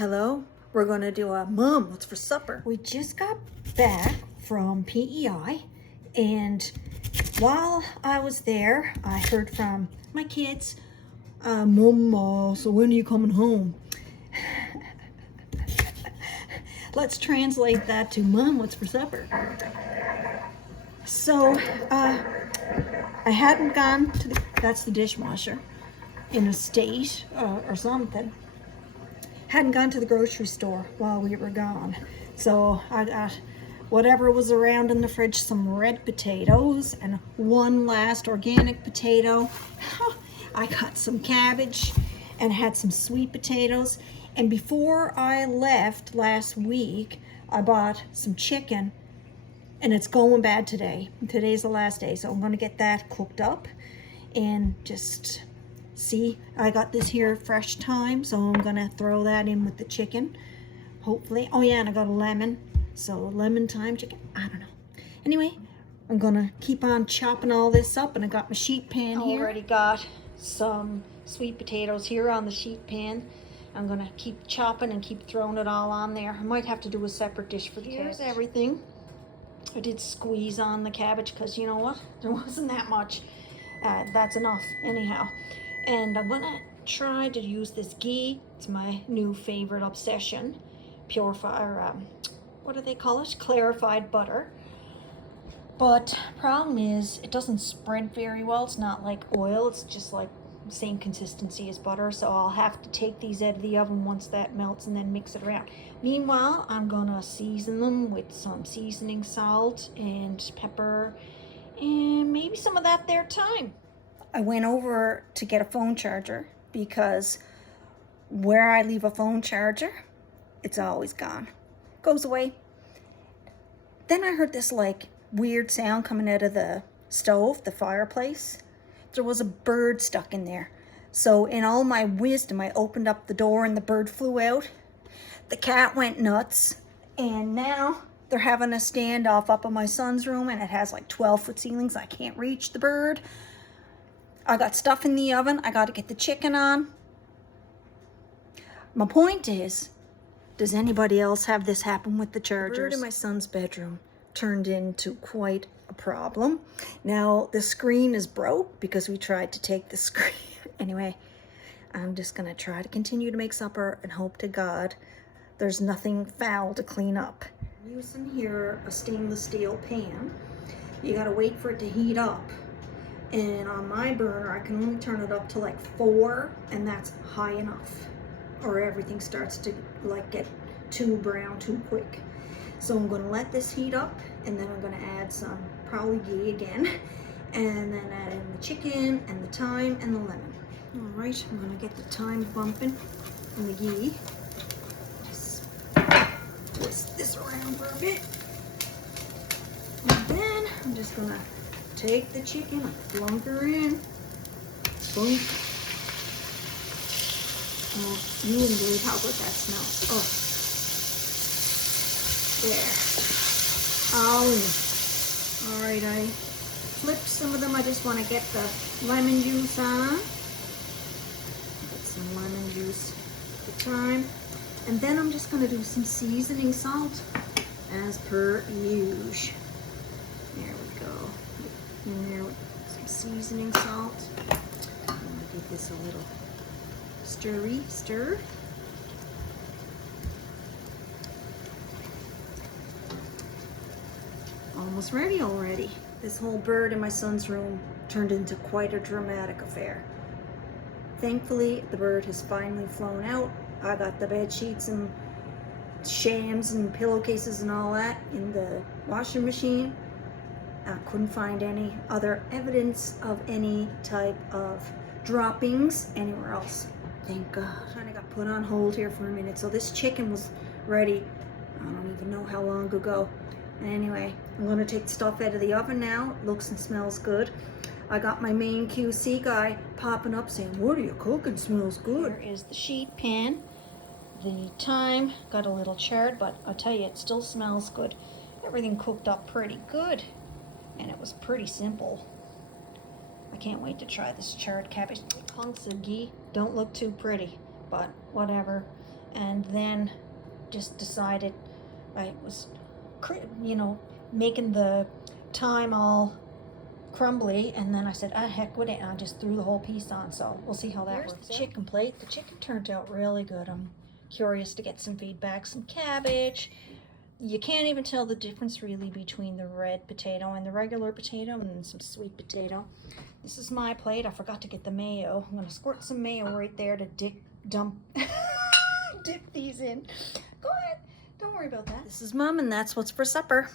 Hello, we're gonna do a Mom, what's for supper? We just got back from PEI, and while I was there, I heard from my kids, Mama, so when are you coming home? Let's translate that to Mom, what's for supper? So, I hadn't gone to that's the dishwasher, in a state or something. Hadn't gone to the grocery store while we were gone. So I got whatever was around in the fridge, some red potatoes and one last organic potato. I got some cabbage and had some sweet potatoes. And before I left last week, I bought some chicken, and it's going bad today. Today's the last day, so I'm gonna get that cooked up and just see. I got this here fresh thyme, so I'm gonna throw that in with the chicken, hopefully. Oh yeah, and I got a lemon, so lemon thyme chicken, I don't know. Anyway, I'm gonna keep on chopping all this up, and I got my sheet pan here. Already got some sweet potatoes here on the sheet pan. I'm gonna keep chopping and keep throwing it all on there. I might have to do a separate dish for the Here's everything. I did squeeze on the cabbage because you know what? There wasn't that much. That's enough anyhow. And I'm gonna try to use this ghee. It's my new favorite obsession. Purifier, what do they call it? Clarified butter. But problem is it doesn't spread very well. It's not like oil. It's just like same consistency as butter. So I'll have to take these out of the oven once that melts and then mix it around. Meanwhile, I'm gonna season them with some seasoning salt and pepper and maybe some of that there thyme. I went over to get a phone charger because where I leave a phone charger, it's always gone. Goes away. Then I heard this like weird sound coming out of the stove, the fireplace. There was a bird stuck in there. So in all my wisdom, I opened up the door and the bird flew out. The cat went nuts, and now they're having a standoff up in my son's room, and it has like 12-foot ceilings. I can't reach the bird. I got stuff in the oven. I got to get the chicken on. My point is, does anybody else have this happen with the chargers? The bird in my son's bedroom turned into quite a problem. Now the screen is broke because we tried to take the screen. Anyway, I'm just gonna try to continue to make supper and hope to God there's nothing foul to clean up. I'm using here a stainless steel pan. You gotta wait for it to heat up. And on my burner, I can only turn it up to like 4, and that's high enough, or everything starts to like get too brown too quick. So I'm gonna let this heat up, and then I'm gonna add some, probably ghee again, and then add in the chicken and the thyme and the lemon. All right, I'm gonna get the thyme bumping and the ghee. Just twist this around for a bit. And then I'm just gonna take the chicken and plunk her in. Boom. Oh, you wouldn't believe how good that smells. Oh. There. All in. All right, I flipped some of them. I just want to get the lemon juice on. Put some lemon juice at the time. And then I'm just going to do some seasoning salt as per usual. There we go. In there with some seasoning salt. I'm going to give this a little stir. Almost ready already. This whole bird in my son's room turned into quite a dramatic affair. Thankfully, the bird has finally flown out. I got the bed sheets and shams and pillowcases and all that in the washing machine. I couldn't find any other evidence of any type of droppings anywhere else. Thank God. Kind of got put on hold here for a minute. So this chicken was ready, I don't even know how long ago. Anyway, I'm gonna take the stuff out of the oven now. It looks and smells good. I got my main QC guy popping up saying, "What are you cooking? Smells good." Here is the sheet pan. The thyme got a little charred, but I'll tell you, it still smells good. Everything cooked up pretty good, and it was pretty simple. I can't wait to try this charred cabbage. Hunks of ghee don't look too pretty, but whatever. and then just decided I was, you know, making the thyme all crumbly, and then I said, ah, heck with it, and I just threw the whole piece on. So we'll see how that works. The chicken plate. The chicken turned out really good. I'm curious to get some feedback. Some cabbage. You can't even tell the difference really between the red potato and the regular potato, and then some sweet potato. This is my plate. I forgot to get the mayo. I'm gonna squirt some mayo right there to dip these in. Go ahead, don't worry about that. This is Mom, and that's what's for supper.